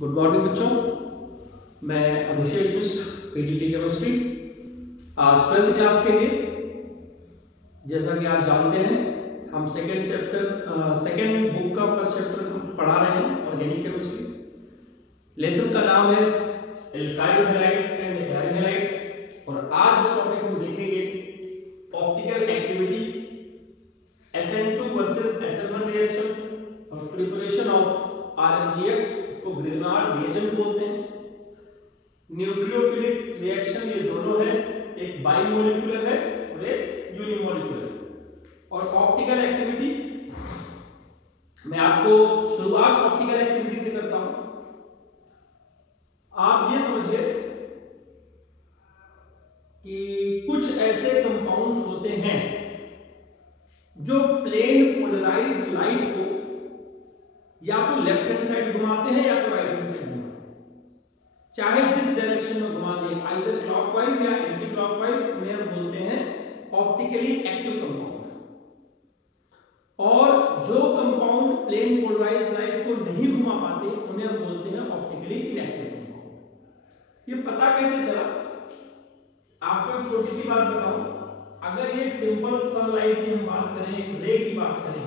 Good morning बच्चों। मैं अभिषेक मिश्र, PGT chemistry. आज 12th क्लास के लिए, जैसा कि आप जानते हैं, हम सेकेंड बुक का फर्स्ट चैप्टर हम पढ़ा रहे हैं, ऑर्गेनिक केमिस्ट्री। लेसन का नाम है alkyl halides and aryl halides. और आज जो टॉपिक हम देखेंगे, optical activity, SN2 versus SN1 reaction और प्रिपरेशन ऑफ RMGX, इसको ग्रिग्नार्ड रिएजेंट बोलते हैं। न्यूक्लियोफिलिक रिएक्शन ये दोनों है, एक बाइमोलिकुलर है और एक यूनिमोलिकुलर। और ऑप्टिकल एक्टिविटी, मैं आपको शुरुआत ऑप्टिकल एक्टिविटी से करता हूं। आप ये समझिए कि कुछ ऐसे कंपाउंड्स होते हैं जो प्लेन पोलराइज्ड लाइट को या तो लेफ्ट हैंड साइड घुमाते हैं या तो राइट हैंड साइड घुमाते हैं, चाहे जिस डायरेक्शन में घुमा दें, आइदर क्लॉकवाइज या एंटी क्लॉकवाइज, उन्हें हम बोलते हैं ऑप्टिकली एक्टिव कंपाउंड। और जो कंपाउंड प्लेन पोलराइज्ड लाइट को नहीं घुमा पाते, उन्हें हम बोलते हैं ऑप्टिकली इनएक्टिव कंपाउंड। ये पता कैसे चला? आपको एक छोटी सी बात बताऊं। अगर ये एक सिंपल सनलाइट की हम बात करें, एक रे की बात करें,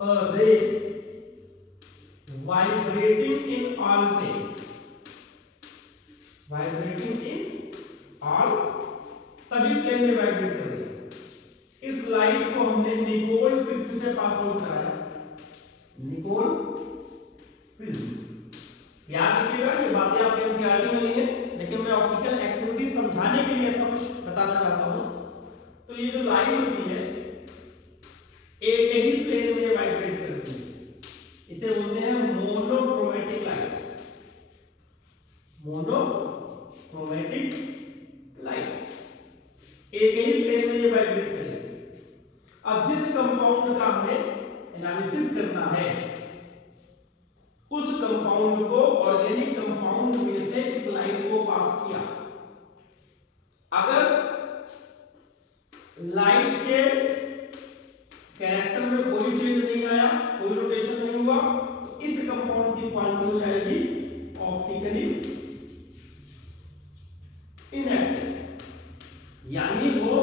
a ray vibrating in all plane, vibrating in all, सभी प्लेन में वाइब्रेट कर रही है। इस लाइट को हमने निकोल प्रिज्म से पास आउट कराया, निकोल प्रिज्म। याद रखिएगा, ये बातें आपके एनसीईआरटी में नहीं है, लेकिन मैं ऑप्टिकल एक्टिविटी समझाने के लिए ऐसा कुछ बताना चाहता हूं। तो ये जो लाइट होती है, एक ही प्लेन में वाइब्रेट करती है, इसे बोलते हैं मोनोक्रोमेटिक लाइट, मोनोक्रोमेटिक लाइट। एक ही प्लेन में ये वाइब्रेट करेगी। अब जिस कंपाउंड का हमें एनालिसिस करना है, उस कंपाउंड को ऑर्गेनिक कंपाउंड में से इस लाइट को पास किया। अगर लाइट के कैरेक्टर में कोई चेंज नहीं आया, कोई रोटेशन नहीं हुआ, तो इस कंपाउंड की क्वालिटी हो जाएगी ऑप्टिकली इनएक्टिव, यानी वो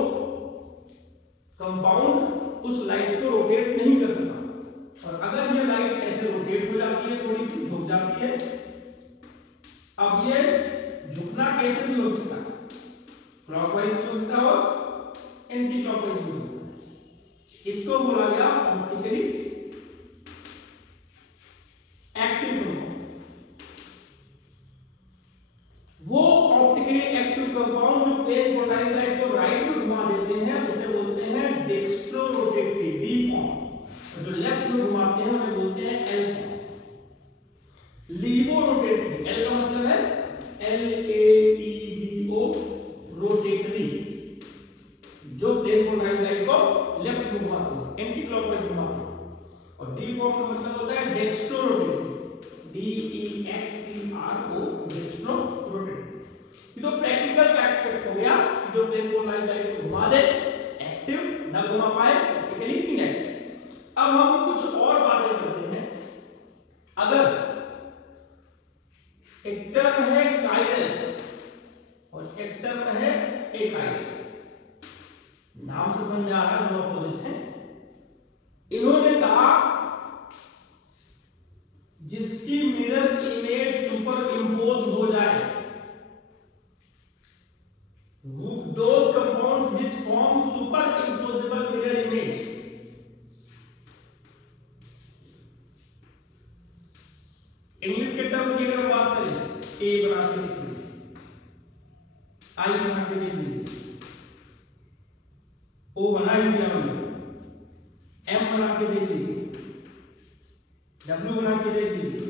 कंपाउंड उस लाइट को रोटेट नहीं कर सकता। और अगर ये लाइट ऐसे रोटेट हो जाती है, थोड़ी सी झुक जाती है, अब ये झुकना कैसे भी हो सकता है, क्लॉकवाइज भी हो सकता है और एंटी क्लॉकवाइज भी हो सकता है। इसको बोला गया ऑप्टिकली एक्टिव कंपाउंड। वो ऑप्टिकली एक्टिव कंपाउंड जो प्लेन पोलराइज्ड लाइट को राइट में घुमा देते हैं, उसे बोलते हैं डेक्स्ट्रो रोटेटरी, डी फॉर्म। और जो लेफ्ट में घुमाते हैं उन्हें बोलते हैं L form. Laevo rotatory, L का मतलब है LAEVO, रोटेटरी, जो प्लेन पोलराइज्ड लाइट को लेफ्ट में घुमाते हैं, एंटी क्लॉकवाइज घुमाते हैं। और डी फॉर्म का मतलब होता है dextro rotatory, DEXTRO, dextro rotatory. ये तो प्रैक्टिकल का एस्पेक्ट हो गया कि जो प्लेन पोलराइज्ड लाइट को घुमा दे, एक्टिव ना घुमा पाए, ऑप्टिकली इनएक्टिव। अब हम कुछ और बातें करते हैं। अगर एक टर्म है काइरल और एक टर्म है एकाइरल, नाम से समझ में आ रहा है दोनों अपोजिट हैं। इन्होंने कहा जिसकी मिरर इमेज सुपर इंपोज हो जाए, those compounds which form superimposable mirror image, English के टर्म की अगर बात करें, ए बना के देख लीजिए, आई बना के देख लीजिए, ओ बना ही दिया हमने, एम बना के देख लीजिए, डब्ल्यू बना के देख लीजिए।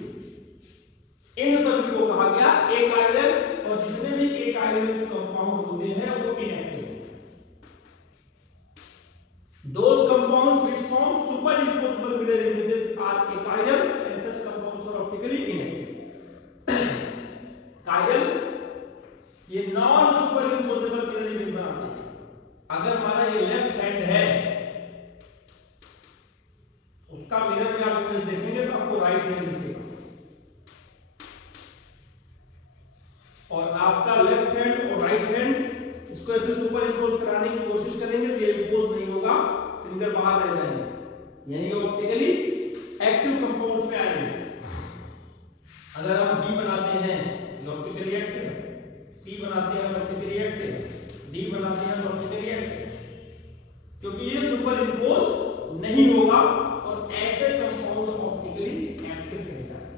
इन सभी को कहा गया एकाइरल, और जितने भी एकाइरल कंपाउंड होते हैं वो इनएक्टिव होते हैं। Those compounds which form superimposable mirror images are achiral and such compounds are optically inactive. Chiral ये नॉन सुपरइम्पोजेबल मिरर इमेज बनाते हैं। अगर हमारा ये लेफ्ट हैंड है, उसका मिरर में आप इमेज देखेंगे तो आपको राइट हैंड दिखेगा, और आपका लेफ्ट हैंड और राइट हैंड इसको ऐसे सुपर इंपोज कराने की कोशिश करेंगे तो ये इंपोज नहीं होगा, फिंगर बाहर रह जाएंगे, यानी ऑप्टिकली एक्टिव कंपाउंड्स में आएंगे। अगर हम B बनाते हैं ऑप्टिकली एक्टिव, C बनाते हैं ऑप्टिकली एक्टिव, D बनाते हैं ऑप्टिकली एक्टिव, क्योंकि ये सुपर इंपोज नहीं होगा और ऐसे कंपाउंड ऑप्टिकली एक्टिव कहे जाते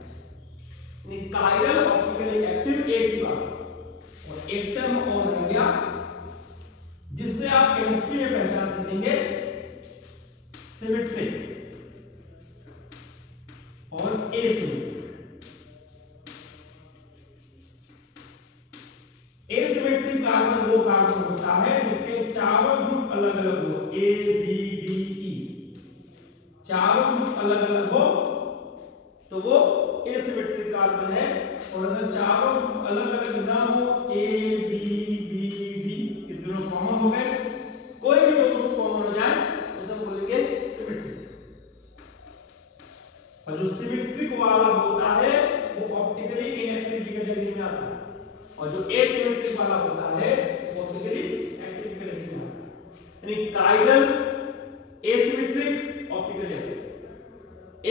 हैं। कायरल ऑप्टिकली एक्टिव एक ही बात, और एक टर्म और रह गया जिससे आप केमिस्ट्री में पहचान सकेंगे, सिमेट्रिक और एसिमेट्रिक। एसिमेट्रिक कार्बन वो कार्बन होता है जिसके चारों ग्रुप अलग अलग हो, A B D E, चारों ग्रुप अलग अलग हो तो वो एसिमेट्रिक कार्बन है। और अगर चारों ग्रुप अलग अलग ना हो, A B B D, ये दोनों कॉमन हो गए, कोई भी दो ग्रुप कॉमन हो जाए तो सब बोलेंगे सिमेट्रिक। और जो सिमेट्रिक वाला होता है वो ऑप्टिकली इनएक्टिव की कैटेगरी में आता है, और जो एसिमेट्रिक वाला होता है वो ऑप्टिकली एक्टिव की कैटेगरी में आता है। यानी chiral asymmetric optically active,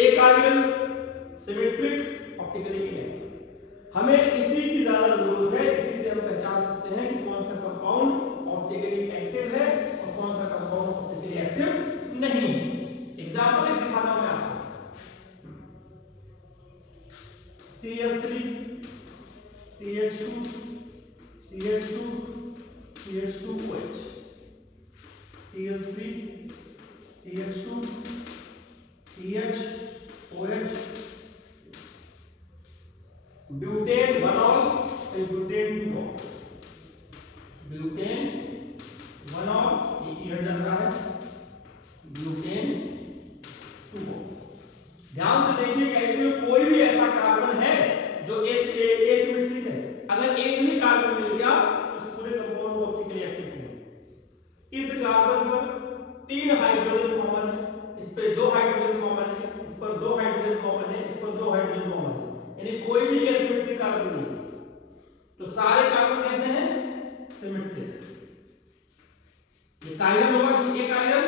achiral symmetric optically inactive. हमें इसी की ज्यादा जरूरत है, इसी से हम पहचान सकते हैं कि कौन सा कंपाउंड ऑप्टिकली एक्टिव है और कौन सा कंपाउंड ऑप्टिकली एक्टिव नहीं है। एग्जांपल एक दिखाता हूं मैं आपको, CH3 CH2 CH2 CH2OH, CH3 CH2 CHOH, butane 1-ऑल और ब्यूटेन 2-ऑल, ब्यूटेन 1-ऑल ये हट जाता है, ब्यूटेन 2-ऑल। ध्यान से देखिए कि इसमें कोई भी ऐसा कार्बन है जो एसिमेट्रिक है। अगर एक भी कार्बन मिल गया उस पूरे कंपाउंड को ऑप्टिकली एक्टिव किया। इस कार्बन पर 3 हाइड्रोजन कॉमन है, इस पे 2 हाइड्रोजन कॉमन है, इस पर 2 हाइड्रोजन कॉमन है, इस पर 2 हाइड्रोजन कॉमन है, यानी कोई भी एसिमेट्रिक कार्बन नहीं। तो सारे कार्बन कैसे हैं? सिमेट्रिक। ये कायरल होगा कि एकायरल?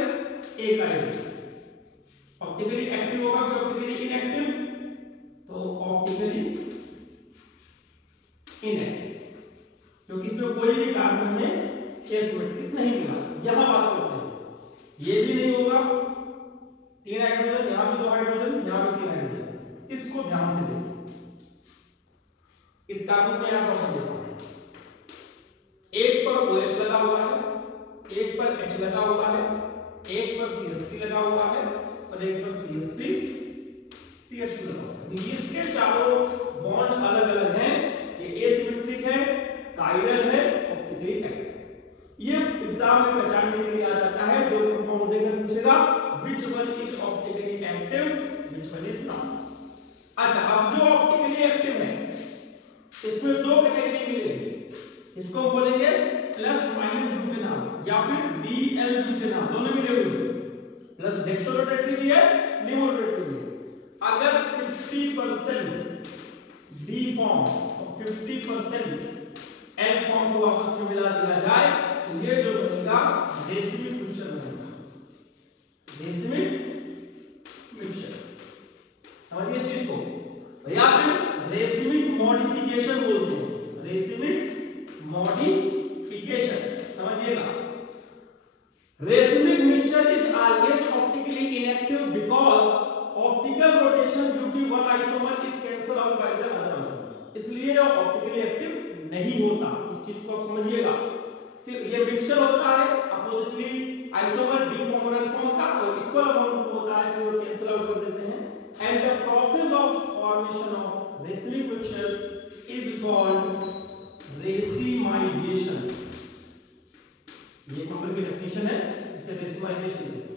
एकायरल। ऑप्टिकली एक्टिव होगा कि ऑप्टिकली इनएक्टिव? तो ऑप्टिकली इनएक्टिव, क्योंकि इसमें कोई भी कार्बन में एसिमेट्रिक नहीं मिला। यहां बात करते हैं, ये भी नहीं होगा, 3 हाइड्रोजन, यहां भी 2 हाइड्रोजन, यहां भी 3 हाइड्रोजन। इसको ध्यान से देखिए, इस कार्बन में यहां पर देखो, एक पर OH लगा हुआ है, एक पर H लगा हुआ है, एक पर CH3 लगा हुआ है और एक पर CH3 CH2 लगा हुआ है। इसके चारों बॉन्ड अलग अलग हैं, ये एसिमेट्रिक है, कायरल है, ऑप्टिकली एक्टिव। ये एग्जाम में पहचानने के लिए आ जाता है, दो कंपाउंड देकर पूछेगा which one is optically active, which one is not. अच्छा, अब जो ऑप्टिकली एक्टिव है इसमें दो कैटेगरी मिलेगी, इसको हम बोलेंगे प्लस माइनस ब्यूटेनॉल या फिर DL ब्यूटेनॉल, दोनों मिले हुए, प्लस डेक्स्ट्रोरोटेटरी भी है, लेवोरोटेटरी भी है। अगर 50% D फॉर्म और 50% L फॉर्म को आपस में मिला दिया जाए तो ये जो बनेगा रेसिमिक मिक्सचर बनेगा, रेसिमिक मिक्सचर। समझिए इस चीज को, या फिर रेसिमिक मॉडिफिकेशन बोलते हैं, रेसिमिक मॉडिफिकेशन। समझिएगा, racemic mixture is always optically inactive because optical rotation due to one isomer is cancel out by the other isomer, इसलिए ऑप्टिकली एक्टिव नहीं होता। इस चीज को आप समझिएगा। फिर ये मिक्सचर होता है अपोजिटली आइसोमर डी फॉर्म और एल फॉर्म का, और इक्वल अमाउंट होता है, इसलिए वो कैंसिल आउट कर देते हैं। And the process of formation of racemic mixture is called racemisation. ये नंबर की डेफिनेशन है, इसे रेसिमाइजेशन कहते हैं।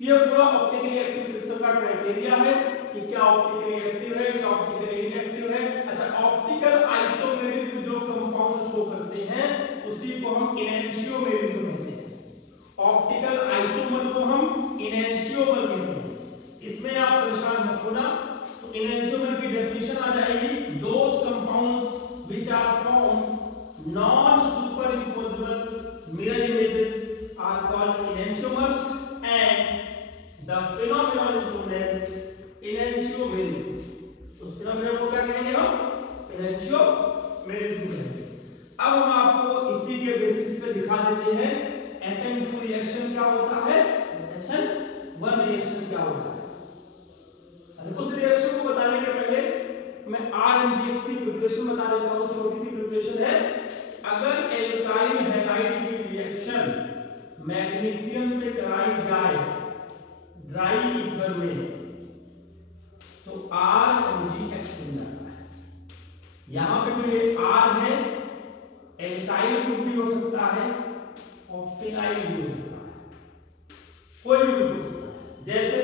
ये पूरा ऑप्टिकली एक्टिव सिस्टम का क्राइटेरिया है कि क्या ऑप्टिकली एक्टिव है, क्या ऑप्टिकली इनएक्टिव है। अच्छा, ऑप्टिकल आइसोमेरिज्म जो कंपाउंड शो करते हैं उसी को हम इनैंशियोमेरिज्म कहते हैं, ऑप्टिकल आइसोमर को हम इनैंशियोमर कहते हैं। इसमें होना, तो एनहांसोमर की डेफिनेशन आ जाएगी, those compounds which are from non superimposable mirror images are called enantiomers and the phenomenon is known as enantiomerism। उस फिनोमेनन को क्या कहेंगे हम? एनहांसोमेरिज्म कहेंगे। अब हम आपको इसी के बेसिस पे दिखा देते हैं SN2 रिएक्शन क्या होता है, SN1 रिएक्शन क्या होता है। उस रिएक्शन को बताने के पहले मैं RMGX की प्रिपरेशन बता देता हूं, छोटी सी प्रिपरेशन है। अगर एल्काइल हैलाइड की रिएक्शन मैग्नीशियम से कराई जाए ड्राई ईथर में तो RMGX बन जाता है। यहां पे जो ये R है एल्काइल ग्रुप भी हो सकता है और फिनाइल भी हो सकता है, कोई भी ग्रुप हो सकता है। जैसे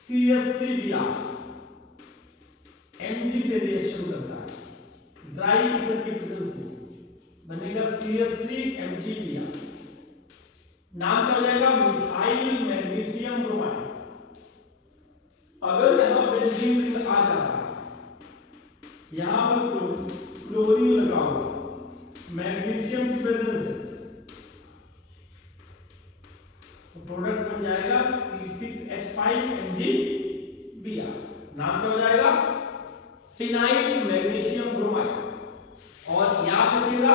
CH3Br Mg से रिएक्शन करता है ड्राई ईथर की प्रेजेंस में, बनेगा CH3MgBr, नाम क्या हो जाएगा? Methyl magnesium bromide. अगर यहां बेंजीन रिंग आ जाता है, यहां पर क्लोरीन लगा हुआ मैग्नीशियम की प्रेजेंस है, तो प्रोडक्ट बन जाएगा C6H5MgBr, नाम क्या हो जाएगा? Phenyl magnesium bromide. और याद रखिएगा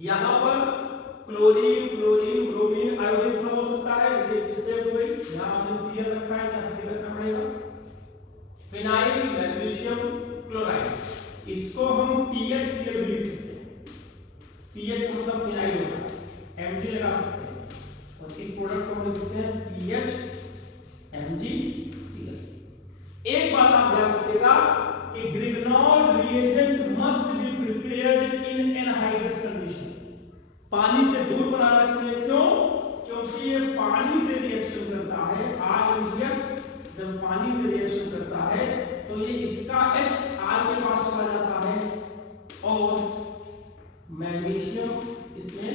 यहां पर क्लोरीन, फ्लोरीन, ब्रोमीन, आयोडीन सब हो सकता है। देखिए स्टेप हो गई, यहां हमने Cl रखा है, यहां Cl रखना पड़ेगा। फिनाइल मैग्नीशियम क्लोराइड, इसको हम PHCl भी लिख सकते हैं, पीएच का मतलब फिनाइल होगा, Mg लगा सकते हैं और इस प्रोडक्ट को हम लिख सकते हैं PHMgCl। एक बात आप ध्यान रखिएगा कि Grignard reagent must be prepared in anhydrous condition. पानी से दूर बनाना चाहिए, क्यों? क्योंकि ये पानी से रिएक्शन करता है। RMGX जब पानी से रिएक्शन करता है तो ये इसका H R के पास चला जाता है और मैग्नीशियम इसमें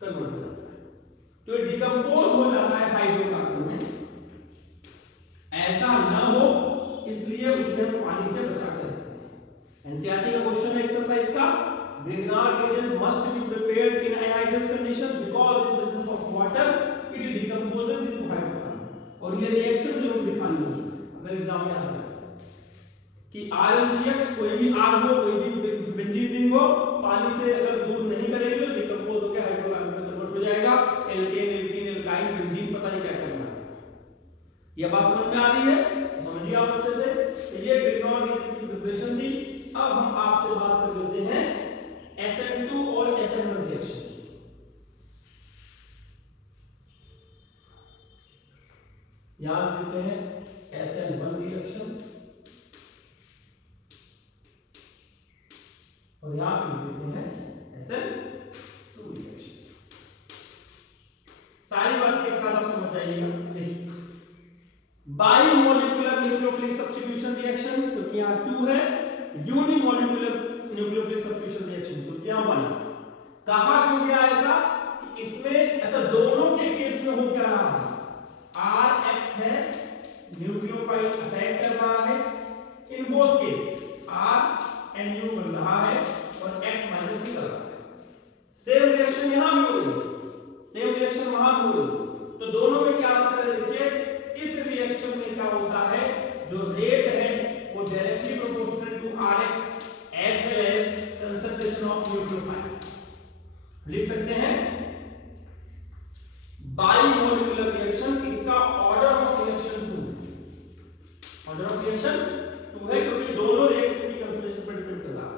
कन्वर्ट हो जाता है, तो डिकम्पोज हो जाता है हाइड्रोकार्बन में। ऐसा न हो इसलिए उसे हम पानी से बचा कर रखते हैं। एनसीईआरटी का क्वेश्चन है एक्सरसाइज का, Grignard reagent must be prepared in anhydrous condition because in presence of water it decomposes into hydrocarbon। और ये रिएक्शन जरूर दिखानी है अगर एग्जाम में आता है कि RMGX कोई भी R हो, कोई भी बेंजीन रिंग हो, पानी से अगर दूर नहीं करेंगे तो डिकम्पोज होकर हाइड्रोकार्बन में कन्वर्ट हो जाएगा। एल्केन, एल्कीन, एल्काइन, बेंजीन, पता नहीं क्या क्या बनाएगा। ये बात समझ में आ रही है? समझिए आप अच्छे से। तो ये ग्रिग्नॉल रिएजेंट की प्रिपरेशन थी। अब हम आपसे बात कर लेते हैं SN2 और SN1 रिएक्शन। याद देते हैं SN1 रिएक्शन और यहां पे देते हैं SN2 रिएक्शन। सारी बातें एक साथ आप समझ जाइएगा। देखिए बाइमोलिकुलर न्यूक्लियोफिलिक सब्स्टिट्यूशन रिएक्शन क्योंकि यहां 2 है, यूनिमोलिकुलर न्यूक्लियोफिलिक सब्स्टिट्यूशन रिएक्शन क्योंकि यहां 1 है। कहा क्यों गया ऐसा कि इसमें अच्छा दोनों के केस में हो क्या रहा है? Rx है, न्यूक्लियोफाइल अटैक कर रहा है, इन बोथ केस RNU बन रहा है और X माइनस निकल रहा है। सेम रिएक्शन यहां भी हो रही है, सेम रिएक्शन वहां भी हो रही है, तो दोनों में क्या अंतर है? देखिए इस रिएक्शन में क्या होता है, जो रेट है वो directly proportional to Rx as well as concentration of nucleophile। लिख सकते हैं बाइमोलिकुलर रिएक्शन, इसका ऑर्डर ऑफ रिएक्शन 2 है, ऑर्डर ऑफ रिएक्शन 2 है क्योंकि दोनों रेट की कंसंट्रेशन पर डिपेंड कर रहा है।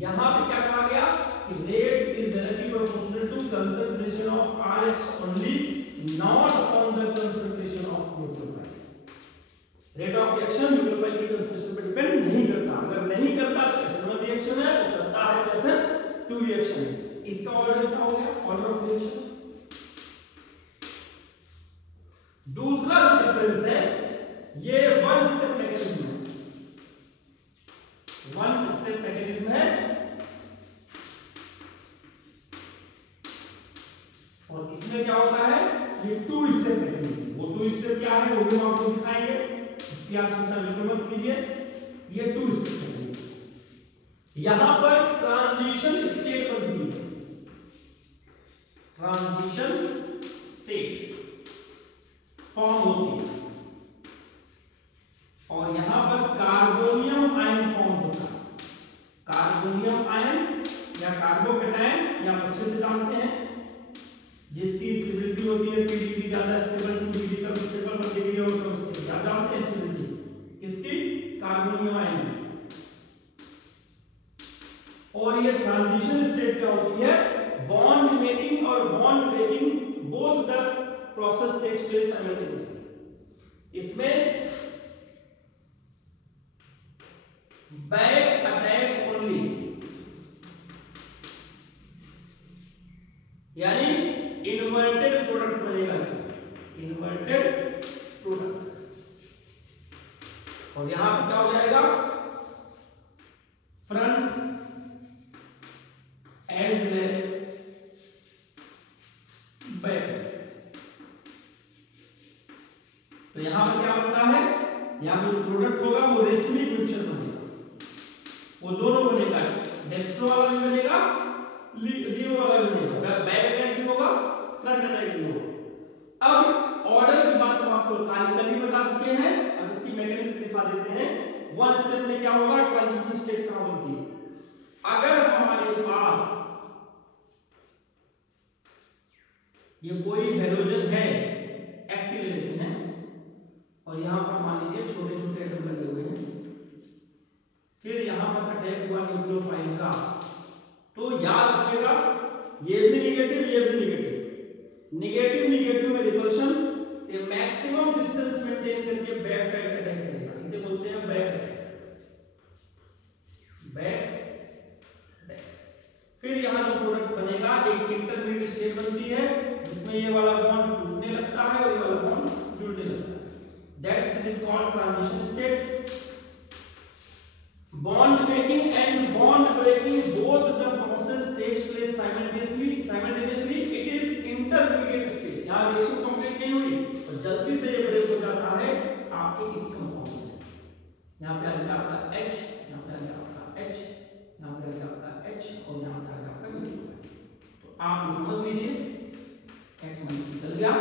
यहां पे क्या कहा गया कि rate is directly proportional to concentration of Rx only, not on the concentration of nucleophile. Rate of reaction nucleophile की कंसंट्रेशन पर डिपेंड नहीं करता, अगर नहीं करता तो SN1 रिएक्शन है, तो करता है तो SN2 रिएक्शन है। इसका ऑर्डर क्या हो गया? Order of reaction. दूसरा जो डिफरेंस है ये वन स्टेप मैकेनिज्म है, वन स्टेप मैकेनिज्म है और इसमें क्या होता है, ये 2 स्टेप स्टेप मैकेनिज्म। वो टू स्टेप क्या है वो भी हम आपको दिखाएंगे, इसकी आप चिंता बिल्कुल मत कीजिए। ये टू स्टेप मैकेनिज्म। यहां पर ट्रांजिशन स्टेट बनती है, ट्रांजिशन स्टेट फॉर्म होती है, और यहां पर कार्बोनियम आयन फॉर्म होता है। कार्बोनियम आयन या कार्बोकेटायन या आप अच्छे से जानते हैं, जिसकी स्टेबिलिटी होती है 3 डिग्री ज्यादा स्टेबल, 2 डिग्री कम स्टेबल, 1 डिग्री और कम स्टेबल। आप जानते हैं स्टेबिलिटी किसकी? कार्बोनियम आयन की। और ये ट्रांजिशन स्टेट क्या होती है? बॉन्ड मेकिंग और bond breaking both the process takes place simultaneously. इसमें बैक अटैक ओनली, यानी इन्वर्टेड प्रोडक्ट बनेगा, इन्वर्टेड प्रोडक्ट। और यहां पर क्या हो जाएगा? Front as well as back. तो यहां पर क्या बनता है? यहां पर जो प्रोडक्ट होगा वो रेसिमिक मिक्सचर बनेगा, वो दोनों बनेगा, डेक्स्ट्रो वाला भी बनेगा, लीवो वाला भी बनेगा, बैक अटैक भी होगा, फ्रंट अटैक भी होगा। अब ऑर्डर की बात हम आपको कल ही बता चुके हैं, अब इसकी मैकेनिज्म दिखा देते हैं। वन स्टेप में क्या होगा? ट्रांजिशन स्टेट कहां बनती है? अगर हमारे पास ये कोई हेलोजन है, एक्स ले लेते हैं, और यहां पर मान लीजिए छोटे छोटे एटम लगे हुए हैं, फिर यहां पर अटैक हुआ न्यूक्लियोफाइल का, तो याद रखिएगा ये भी निगेटिव, ये भी निगेटिव, निगेटिव निगेटिव में रिपल्शन, ये मैक्सिमम डिस्टेंस मेंटेन करके बैक साइड अटैक करेगा, इसे बोलते हैं बैक अटैक, बैक अटैक। फिर यहां जो प्रोडक्ट बनेगा, एक इंटरमीडिएट स्टेट बनती है जिसमें ये वाला बॉन्ड टूटने लगता है और ये वाला बॉन्ड जुड़ने लगता है, that state is called transition state. Bond making and bond breaking both the process takes place simultaneously. It is intermediate state. यहाँ रिएक्शन कंप्लीट नहीं हुई और जल्दी से ये ब्रेक हो जाता है आपके इस कंपाउंड में। यहाँ पे आ गया आपका H, यहाँ पे आ गया आपका H, यहाँ पे आ गया आपका H और यहाँ पे आ गया आपका न्यूक्लियोफाइल। तो आप समझ लीजिए X माइनस निकल गया।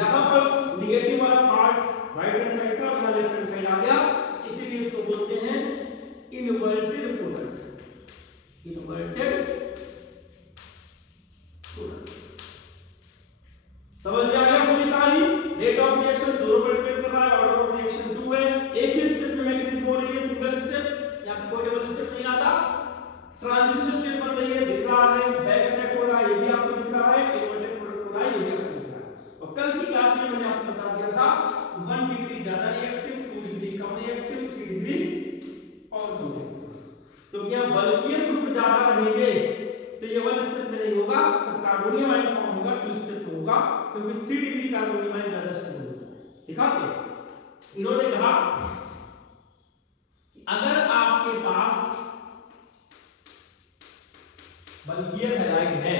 यहाँ पर निगेटिव वाला पार्ट राइट हैंड साइड का, यहाँ लेफ्ट हैंड साइड आ गया, इसीलिए इसको बोलते हैं इन्वर्टेड प्रोडक्ट, इन्वर्टेड प्रोडक्ट। समझ में आ गया पूरी कहानी? रेट ऑफ रिएक्शन दोनों पर डिपेंड कर रहा है, ऑर्डर ऑफ रिएक्शन 2 है, एक ही स्टेप में मैकेनिज्म हो रही है, सिंगल स्टेप, यहां पे कोई डबल स्टेप नहीं आता। ट्रांजिशन स्टेट बन रही है, दिख रहा है, बैक अटैक हो रहा है, ये भी आपको दिख रहा है, इन्वर्टेड प्रोडक्ट हो रहा है, ये भी आपको दिख रहा है। और कल की क्लास में मैंने आपको बता दिया था 1 डिग्री ज्यादा रिएक्टिव, 2 डिग्री कम रिएक्टिव, 3 डिग्री और कम रिएक्टिव। तो क्या बल्कियर ग्रुप ज्यादा रहेंगे तो ये 1 स्टेप में नहीं होगा, तो कार्बोनियम आयन फॉर्म होगा 2 स्टेप में होगा, क्योंकि 3 डिग्री कार्बोनियम आयन ज्यादा स्टेबल होता है। दिखाते इन्होंने कहा कि अगर आपके पास बल्कियर हैलाइड है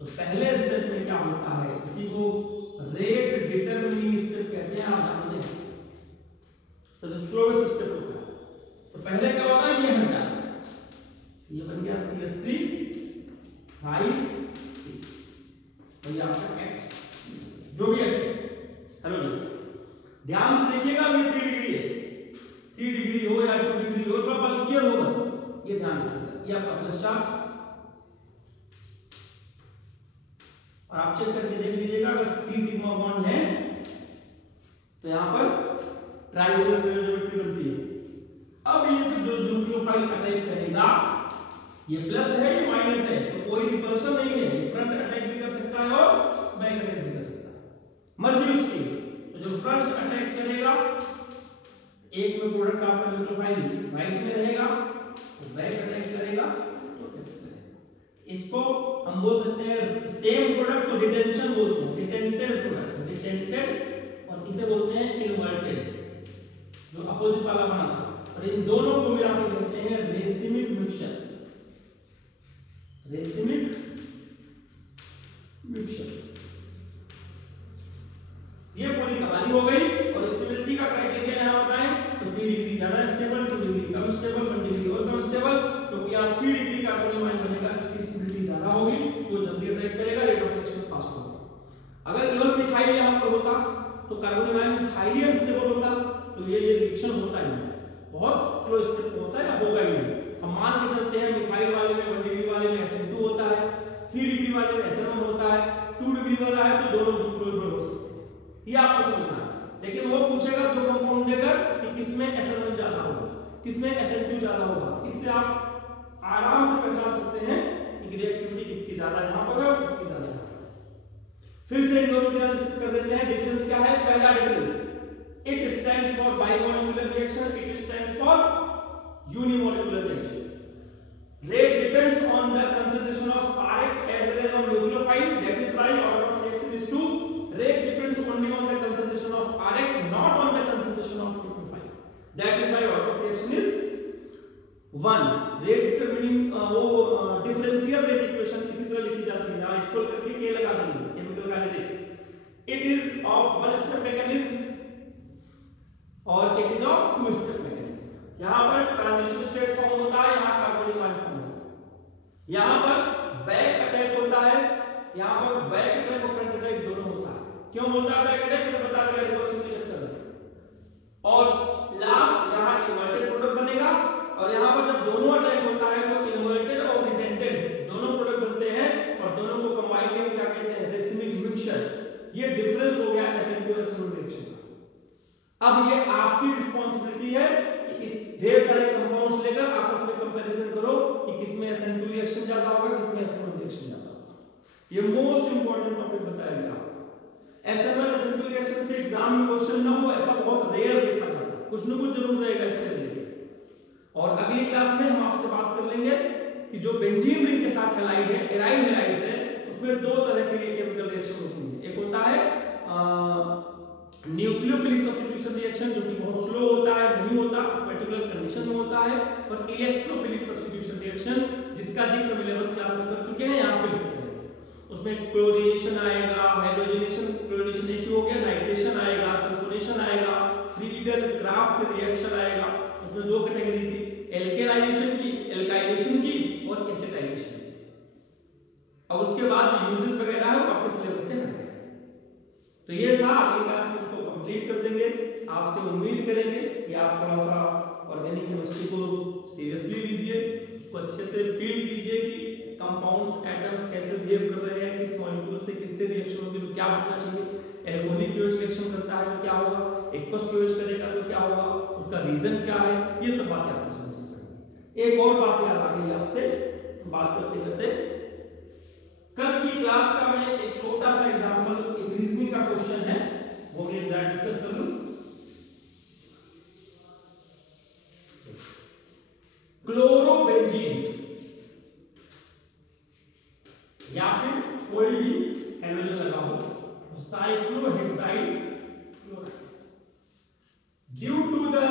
तो पहले स्टेप में क्या होता है, इसी को रेट डिटरमिनिंग स्टेप कहते हैं, आप जानते हैं, सबसे स्लोवेस्ट स्टेप होता है। तो पहले क्या होगा, ये हट जाता है, ये बन गया CH3 थ्राइस C, और ये आपका X, जो भी X है। हेलो जी, ध्यान से देखिएगा, ये 3 डिग्री है, 3 डिग्री हो या 2 डिग्री हो, तो बल्कियर हो बस, ये ध्यान रखिएगा, ये आपका प्लस चार्ज। और आप चेक करके देख लीजिएगा, अगर 3 सिग्मा बॉन्ड है तो यहां पर ट्रायंगुलर ज्योमेट्री बनती है। अब ये जो न्यूक्लियोफाइल अटैक करेगा, ये प्लस है ये माइनस है, तो कोई रिपल्शन नहीं है, ये फ्रंट अटैक भी कर सकता है और बैक अटैक भी कर सकता है, मर्जी उसकी। तो जो फ्रंट अटैक करेगा, एक में प्रोडक्ट आपका न्यूक्लियोफाइल राइट में रहेगा, तो बैक अटैक करेगा तो लेफ्ट में रहेगा। इसको हम बोल सकते हैं सेम प्रोडक्ट को रिटेंशन बोलते हैं, रिटेंटेड प्रोडक्ट, रिटेंटेड, और इसे बोलते हैं इन्वर्टेड, जो अपोजिट वाला बना था। और इन दोनों को मिला के कहते हैं रेसिमिक मिक्सचर, रेसिमिक मिक्सचर। बतानी हो गई। और स्टेबिलिटी का क्राइटेरिया यहाँ बताएं तो 3 डिग्री ज्यादा स्टेबल, 2 डिग्री कम स्टेबल, 1 डिग्री और कम स्टेबल। क्योंकि यहाँ 3 डिग्री कार्बोनिल आयन बनेगा, इसकी स्टेबिलिटी ज्यादा होगी, तो जल्दी अटैक करेगा, रेट ऑफ रिएक्शन फास्ट होगा। अगर केवल मिथाइल यहाँ पर होता तो कार्बोनिल आयन हाईली अनस्टेबल होता, तो ये रिएक्शन होता ही नहीं, बहुत स्लो स्टेप होता है या होगा ही नहीं। हम मान के चलते हैं मिथाइल वाले में 1 डिग्री वाले में SN2 होता है, 3 डिग्री वाले में SN1 होता है, 2 डिग्री वाला है तो दोनों क्लोरीन हो सकते हैं, ये आपको समझना है। लेकिन वो पूछेगा दो कंपाउंड देकर कि किसमें SN1 ज्यादा होगा, किसमें SN2 ज्यादा होगा। इससे आप आराम से पहचान सकते हैं कि रिएक्टिविटी किसकी ज्यादा यहां पर है और किसकी ज्यादा है। फिर से इन दोनों की एनालिसिस कर देते हैं। डिफरेंस क्या है? पहला difference, it stands for bimolecular reaction, it stands for unimolecular reaction. Rate depends on the concentration of Rx as well as on nucleophile. That is why order of reaction is 2. Rate depends only on the concentration of Rx, not on the concentration of nucleophile. That is why order of reaction is 1. Rate determining वो differential rate equation इसी तरह लिखी जाती है, यहाँ equal करके k लगा देंगे, chemical kinetics. It is of one step mechanism और it is of two step mechanism. यहाँ पर ट्रांजिशन स्टेट फॉर्म होता है, यहाँ कार्बोनिल आयन फॉर्म होता है। यहाँ पर बैक अटैक होता है, यहाँ पर बैक अटैक और फ्रंट अटैक दोनों होता है। क्यों होता है बैक अटैक? मैंने बता दिया रिवर्सिंग के चक्कर में। और लास्ट यहाँ इन्वर्टेड प्रोडक्ट बनेगा, और यहाँ पर जब दोनों अटैक होता है तो इन्वर्टेड और रिटेंटेड दोनों प्रोडक्ट बनते हैं, और दोनों को कंबाइन करके क्या कहते हैं? Racemic mixture. ये डिफरेंस हो गया SN2 और SN1 रिएक्शन का। अब ये आपकी रिस्पांसिबिलिटी है कि इस ढेर सारे कंपाउंड्स लेकर आपस में कंपैरिजन करो कि किसमें SN2 रिएक्शन ज्यादा होगा, किसमें SN1 रिएक्शन ज्यादा होगा। ये मोस्ट इंपॉर्टेंट टॉपिक बताया गया आपको। SN1 SN2 रिएक्शन से एग्जाम में क्वेश्चन ना हो ऐसा बहुत रेयर देखा जाता है, कुछ ना कुछ जरूर रहेगा इससे रिलेटेड। और अगली क्लास में हम आपसे बात कर लेंगे कि जो बेंजीन रिंग के साथ हैलाइड है, एराइल हैलाइड्स है, उसमें दो तरह की केमिकल रिएक्शन होती है। एक होता है न्यूक्लियोफिलिक सब्स्टिट्यूशन रिएक्शन, जो कि बहुत स्लो होता है, नहीं होता, पर्टिकुलर कंडीशन में होता है, और इलेक्ट्रोफिलिक सब्स्टिट्यूशन रिएक्शन जिसका जिक्र हम 11th क्लास में कर चुके हैं, यहाँ फिर से करेंगे। उसमें क्लोरीनेशन आएगा, हाइड्रोजनेशन, क्लोरीनेशन एक ही हो गया, नाइट्रेशन आएगा, सल्फोनेशन आएगा, फ्रीडल क्राफ्ट रिएक्शन आएगा। उसमें दो कैटेगरी थी, एल्केलाइनेशन की, एल्काइलेशन की और एसिटाइलेशन की। अब उसके बाद जो यूजेस वगैरह है वो आपके सिलेबस से हट गए। तो ये था, अगली क्लास में उसको कंप्लीट कर देंगे। आपसे उम्मीद करेंगे कि आप थोड़ा सा ऑर्गेनिक केमिस्ट्री को सीरियसली लीजिए, उसको अच्छे से फील कीजिए कि कंपाउंड्स, एटम्स कैसे बिहेव कर रहे हैं, किस मॉलिक्यूल से किससे रिएक्शन होगी तो क्या बनना चाहिए, एल्कोहलिक क्यों रिएक्शन करता है तो क्या होगा, एक्वस क्यों करेगा तो क्या होगा, उसका रीजन क्या है, ये सब बातें आपको समझनी पड़ेगी। एक और बात याद आ गई आपसे बात करते करते, कल की क्लास का मैं एक छोटा सा एग्जांपल, एक रीजनिंग का क्वेश्चन है, वो मैं जरा डिस्कस कर लूं। क्लोरोबेंजीन या फिर कोई भी हाइड्रोजन लगा हो, cyclohexyl chloride, due to the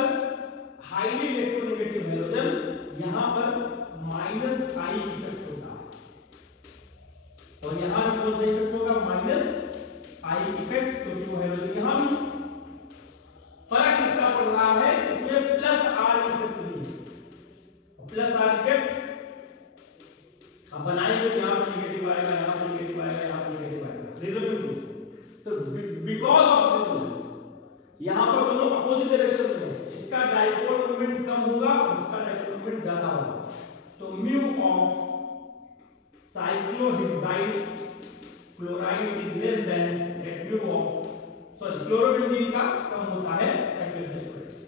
highly electronegative hydrogen, यहां पर -I इफेक्ट होता है, और यहां भी कौन सा इफेक्ट होगा? -I इफेक्ट, क्योंकि वो हाइड्रोजन यहां भी। फर्क किसका पड़ रहा है? इसमें +R इफेक्ट भी है, +R इफेक्ट अब बनाएंगे तो यहां पर नेगेटिव आएगा, यहां पर नेगेटिव आएगा, यहां पर नेगेटिव आएगा, रेजोनेंस। तो बिकॉज़ ऑफ रेजोनेंस यहां पर दोनों अपोजिट डायरेक्शन में है, इसका डाइपोल मोमेंट कम होगा, इसका डाइपोल मोमेंट ज्यादा होगा। तो mu of cyclohexyl chloride is less than that mu of, sorry, chlorobenzene का कम होता है साइक्लोहेक्साइड क्लोराइड से।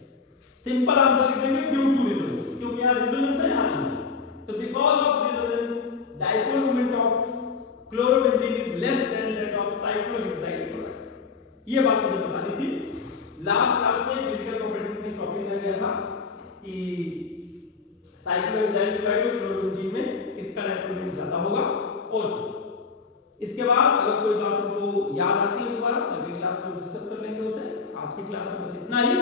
सिंपल आंसर लिख देंगे ड्यू टू रेजोनेंस, क्योंकि यहां रेजोनेंस है, यहां नहीं है। तो because of resonance dipole moment of chlorobenzene is less than that of cyclohexyl chloride. ये बात मुझे बतानी थी। लास्ट क्लास में फिजिकल प्रॉपर्टीज में टॉपिक रह गया था कि साइक्लोहेक्साइड क्लोराइड और क्लोरोबेंजीन में किसका डाइपोल मोमेंट ज्यादा होगा। और इसके बाद अगर कोई बात आपको याद आती है दोबारा अगली क्लास में डिस्कस कर लेंगे उसे। आज की क्लास में बस इतना ही।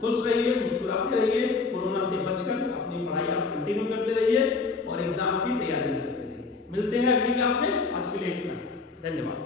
खुश रहिए, मुस्कुराते रहिए, कोरोना से बचकर अपनी पढ़ाई आप कंटिन्यू करते रहिए और एग्जाम की तैयारी करते रहिए। मिलते हैं अगली क्लास में, आज के लिए इतना ही। धन्यवाद।